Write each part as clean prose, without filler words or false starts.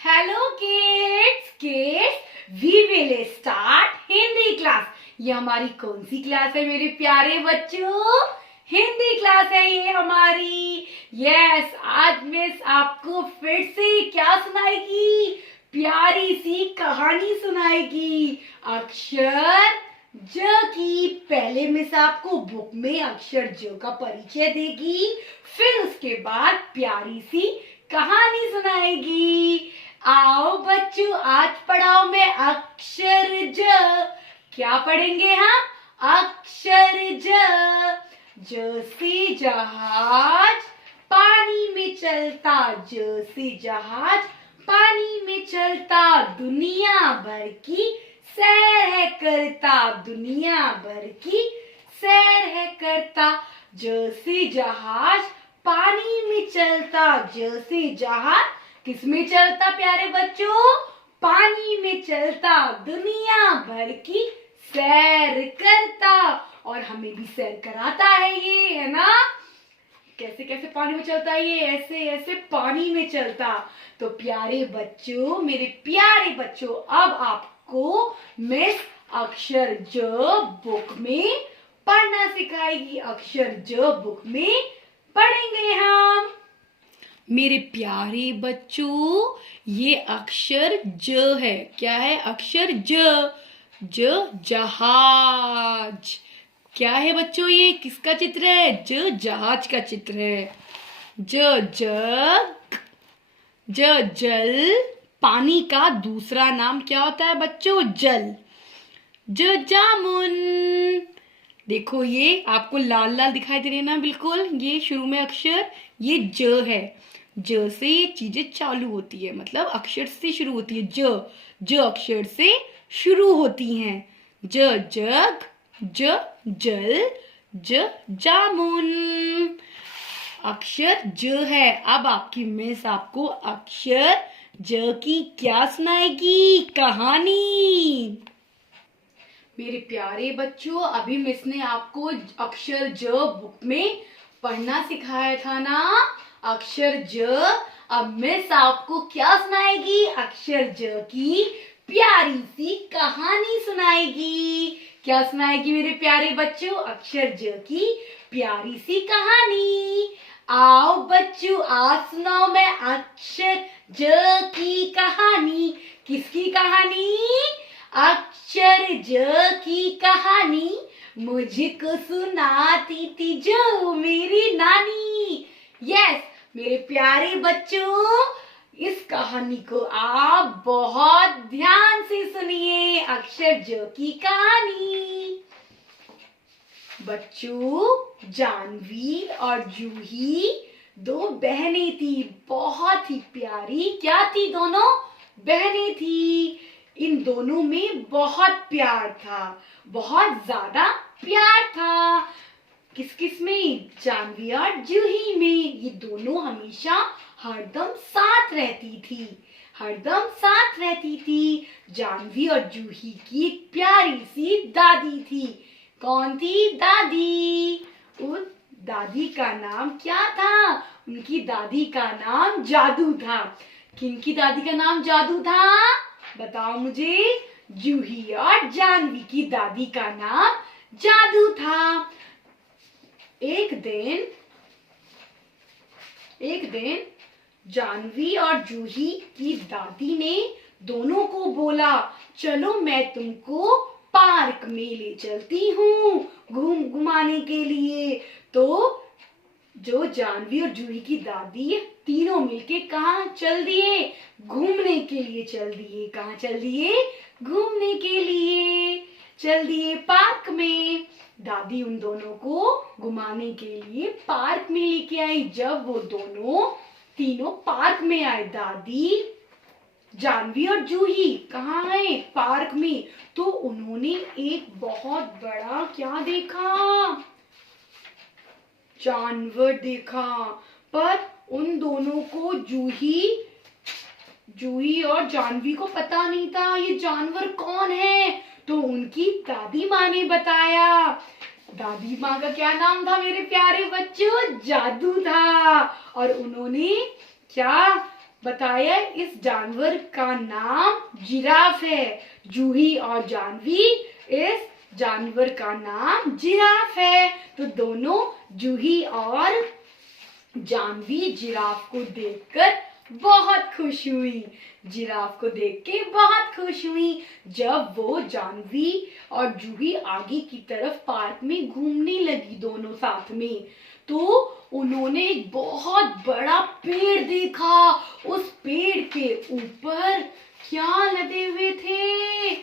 Hello kids we will start Hindi class. ये हमारी कौन सी क्लास है मेरे प्यारे बच्चों? हिंदी क्लास है ये हमारी। यस, आज मिस आपको फिर से क्या सुनाएगी? प्यारी सी कहानी सुनाएगी अक्षर ज की। पहले मिस आपको बुक में अक्षर ज का परिचय देगी, फिर उसके बाद प्यारी सी कहानी सुनाएगी। आओ बच्चों, आज पढ़ाओ में अक्षर ज। क्या पढ़ेंगे हम? अक्षर ज से जहाज पानी में चलता, ज से जहाज पानी में चलता, दुनिया भर की सैर है करता, दुनिया भर की सैर है करता। ज से जहाज पानी में चलता, ज से जहाज किस में चलता प्यारे बच्चों? पानी में चलता, दुनिया भर की सैर करता। और हमें भी सैर कराता है ये, है ना? कैसे कैसे पानी में चलता है ये? ऐसे ऐसे पानी में चलता। तो प्यारे बच्चों, मेरे प्यारे बच्चों, अब आपको मिस अक्षर ज बुक में पढ़ना सिखाएगी। अक्षर ज बुक में पढ़ेंगे हम। मेरे प्यारे बच्चों, ये अक्षर ज है। क्या है? अक्षर ज। जहाज। क्या है बच्चों? ये किसका चित्र है? जहाज का चित्र है। जग, जल। पानी का दूसरा नाम क्या होता है बच्चों? जल। जामुन। देखो, ये आपको लाल लाल दिखाई दे रहे हैं ना? बिल्कुल, ये शुरू में अक्षर ये ज है। ज से ये चीजें चालू होती है, मतलब अक्षर से शुरू होती है। ज अक्षर से शुरू होती हैं। जग, जल, जामुन। अक्षर ज है। अब आपकी मिस आपको अक्षर ज की क्या सुनाएगी? कहानी। मेरे प्यारे बच्चों, अभी मिस ने आपको अक्षर ज बुक में पढ़ना सिखाया था ना? अक्षर ज। अब मिस आपको क्या सुनाएगी? अक्षर ज की प्यारी सी कहानी सुनाएगी। क्या सुनाएगी मेरे प्यारे बच्चों? अक्षर ज की प्यारी सी कहानी। आओ बच्चों, आज सुनाओ मैं अक्षर ज की कहानी। किसकी कहानी? अक्षर ज की कहानी मुझको सुनाती थी जो मेरी नानी। यस, मेरे प्यारे बच्चों, इस कहानी को आप बहुत ध्यान से सुनिए। अक्षर ज की कहानी। बच्चों, जानवी और जूही दो बहनें थी, बहुत ही प्यारी। क्या थी? दोनों बहनें थी। इन दोनों में बहुत प्यार था, बहुत ज्यादा प्यार था। किस किस में? जानवी और जूही में। ये दोनों हमेशा हरदम साथ रहती थी, हरदम साथ रहती थी। जानवी और जूही की एक प्यारी सी दादी थी। कौन थी? दादी। उन दादी का नाम क्या था? उनकी दादी का नाम जादू था। किनकी दादी का नाम जादू था? बताओ मुझे। जूही और जानवी की दादी का नाम जादू था। एक दिन जानवी और जूही की दादी ने दोनों को बोला, चलो मैं तुमको पार्क में ले चलती हूँ घुमाने के लिए। तो जो जानवी और जूही की दादी तीनों मिलके कहाँ चल दिए? घूमने के लिए चल दिए। कहाँ चल दिए? घूमने के लिए चल दिए, पार्क में। दादी उन दोनों को घुमाने के लिए पार्क में लेके आई। जब वो दोनों तीनों पार्क में आए, दादी, जानवी और जूही कहाँ आए? पार्क में। तो उन्होंने एक बहुत बड़ा क्या देखा? जानवर देखा। पर उन दोनों को जूही और जानवी को पता नहीं था ये जानवर कौन है। तो उनकी दादी माँ ने बताया। दादी माँ का क्या नाम था मेरे प्यारे बच्चों? जादू था। और उन्होंने क्या बताया इस जानवर का नाम जिराफ है। जूही और जानवी, इस जानवर का नाम जिराफ है। तो दोनों जूही और जानवी जिराफ को देखकर बहुत खुश हुई। जिराफ को देख के बहुत खुश हुई। जब वो जानवी और जूही आगे की तरफ पार्क में घूमने लगी दोनों साथ में, तो उन्होंने एक बहुत बड़ा पेड़ देखा। उस पेड़ के ऊपर क्या लदे हुए थे?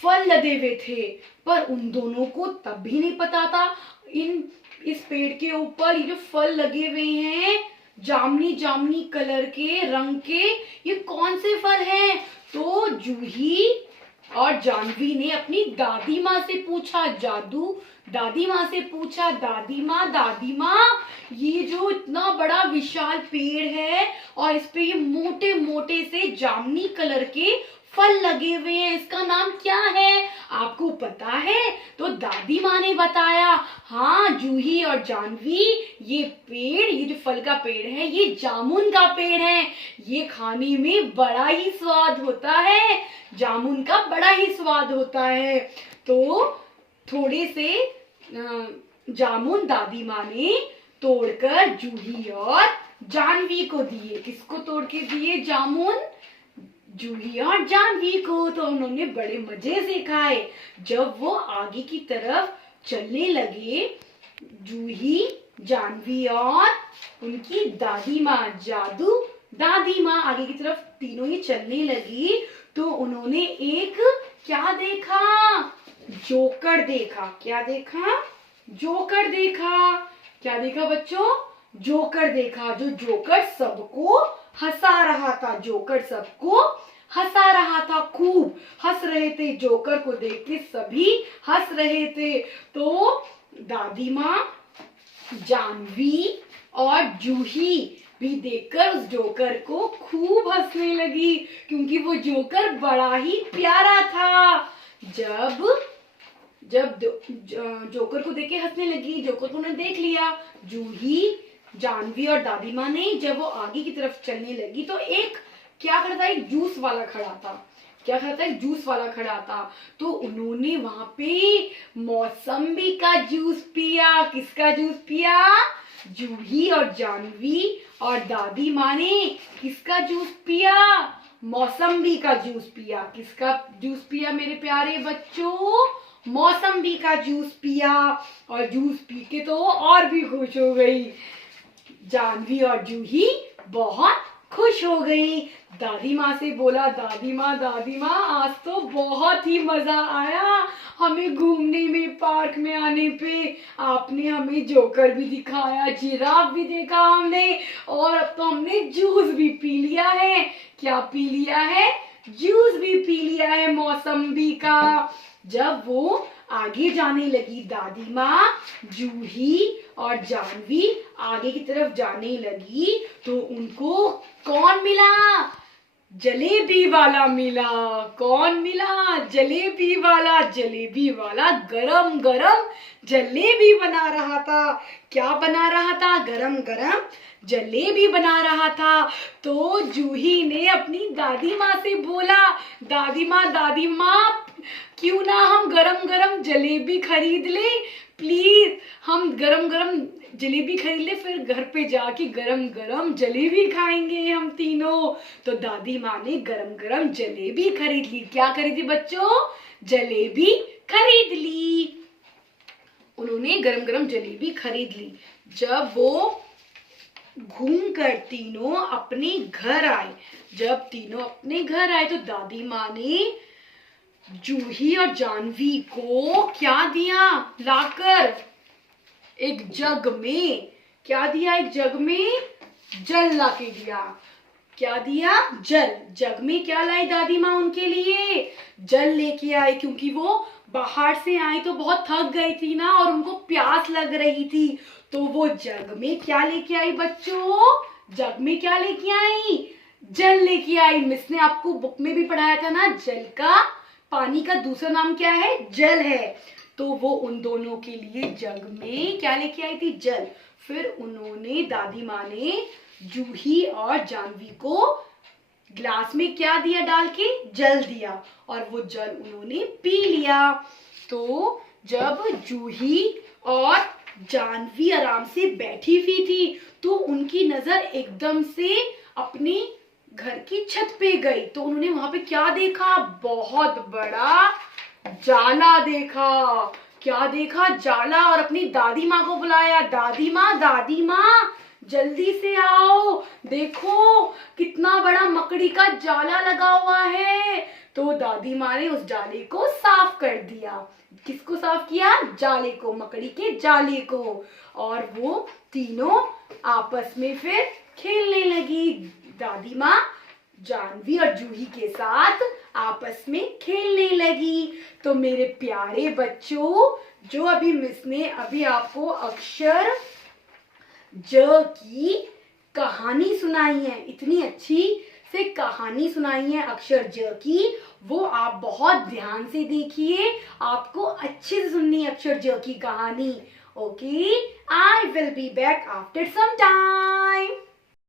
फल लदे हुए थे। पर उन दोनों को तब भी नहीं पता था इस पेड़ के ऊपर ये जो फल लगे हुए हैं जामुनी जामुनी कलर के रंग के, ये कौन से फल हैं? तो जूही और जानवी ने अपनी दादी माँ से पूछा, दादी माँ से पूछा, दादी माँ ये जो इतना बड़ा विशाल पेड़ है और इस पे ये मोटे मोटे से जामुनी कलर के फल लगे हुए हैं, इसका नाम क्या है? आपको पता है? तो दादी माँ ने बताया, हाँ जूही और जानवी, ये जो फल का पेड़ है ये जामुन का पेड़ है। ये खाने में बड़ा ही स्वाद होता है, जामुन का बड़ा ही स्वाद होता है। तो थोड़े से जामुन दादी माँ ने तोड़कर जूही और जानवी को दिए। किसको तोड़ के दिए जामुन? जूही और जानवी को। तो उन्होंने बड़े मजे से खाए। जब वो आगे की तरफ चलने लगे, जूही, जानवी और उनकी दादी माँ आगे की तरफ तीनों ही चलने लगी, तो उन्होंने एक क्या देखा? जोकर देखा। क्या देखा? जोकर देखा। क्या देखा बच्चों? जोकर देखा। जो जोकर सबको हंसा रहा था। जोकर सबको हंसा रहा था, खूब हंस रहे थे। जोकर को देख के सभी हंस रहे थे। तो दादी माँ, जानवी और जूही भी देखकर उस जोकर को खूब हंसने लगी, क्योंकि वो जोकर बड़ा ही प्यारा था। जब जोकर को देख के हंसने लगी, जोकर को उन्होंने देख लिया। जूही, जानवी और दादी माँ ने जब वो आगे की तरफ चलने लगी, तो एक क्या खड़ा था? एक जूस वाला खड़ा था। क्या खड़ा था? एक जूस वाला खड़ा था। तो उन्होंने वहां पे मौसम्बी का जूस पिया। किसका जूस पिया? जूही और जानवी और दादी माँ ने किसका जूस पिया? मौसम्बी का जूस पिया। किसका जूस पिया मेरे प्यारे बच्चों? मौसम्बी का जूस पिया। और जूस पी के तो और भी खुश हो गई। जानवी और जूही बहुत खुश हो गई। दादी माँ से बोला, दादी माँ आज तो बहुत ही मजा आया हमें घूमने में, पार्क में आने पे। आपने हमें जोकर भी दिखाया, जिराफ भी देखा हमने, और अब तो हमने जूस भी पी लिया है। क्या पी लिया है? जूस भी पी लिया है मौसम्बी का। जब वो आगे जाने लगी, दादी माँ, जूही और जानवी आगे की तरफ जाने लगी, तो उनको कौन मिला? जलेबी वाला मिला। कौन मिला? जलेबी वाला। जलेबी वाला गरम गरम जलेबी बना रहा था। क्या बना रहा था? गरम गरम जलेबी बना रहा था। तो जूही ने अपनी दादी माँ से बोला, दादी माँ क्यों ना हम गरम गरम जलेबी खरीद ले, प्लीज हम गरम गरम जलेबी खरीद ले, फिर घर पे जाके गरम गरम जलेबी खाएंगे हम तीनों। तो दादी माँ ने गरम गरम जलेबी खरीद ली। क्या खरीदी बच्चों? जलेबी खरीद ली। उन्होंने गरम गरम जलेबी खरीद ली। जब वो घूम कर तीनों अपने घर आए, जब तीनों अपने घर आए, तो दादी माँ ने जूही और जानवी को क्या दिया? लाकर एक जग में। क्या दिया? एक जग में जल लाके दिया। क्या दिया? जल। जग में क्या लाई दादी माँ उनके लिए? जल लेके आई, क्योंकि वो बाहर से आई तो बहुत थक गई थी ना, और उनको प्यास लग रही थी। तो वो जग में क्या लेके आई बच्चों? जग में क्या लेके आई? जल लेके आई। मिस ने आपको बुक में भी पढ़ाया था ना, जल का, पानी का दूसरा नाम क्या है? जल है। तो वो उन दोनों के लिए जग में क्या लेके आई थी? जल। फिर उन्होंने, दादी माँ ने जूही और जानवी को ग्लास में क्या दिया डाल के, जल दिया, और वो जल उन्होंने पी लिया। तो जब जूही और जानवी आराम से बैठी हुई थी तो उनकी नजर एकदम से अपनी घर की छत पे गई। तो उन्होंने वहां पे क्या देखा, बहुत बड़ा जाला देखा। क्या देखा, जाला। और अपनी दादी माँ को बुलाया, दादी माँ जल्दी से आओ, देखो कितना बड़ा मकड़ी का जाला लगा हुआ है। तो दादी माँ ने उस जाले को साफ कर दिया। किसको साफ किया, जाले को, मकड़ी के जाले को। और वो तीनों आपस में फिर खेलने लगी। दादी माँ जानवी और जूही के साथ आपस में खेलने लगी। तो मेरे प्यारे बच्चों, जो अभी मिस ने अभी आपको अक्षर ज की कहानी सुनाई है, इतनी अच्छी से कहानी सुनाई है अक्षर ज की, वो आप बहुत ध्यान से देखिए। आपको अच्छे से सुननी है अक्षर ज की कहानी। Okay, I will be back after some time.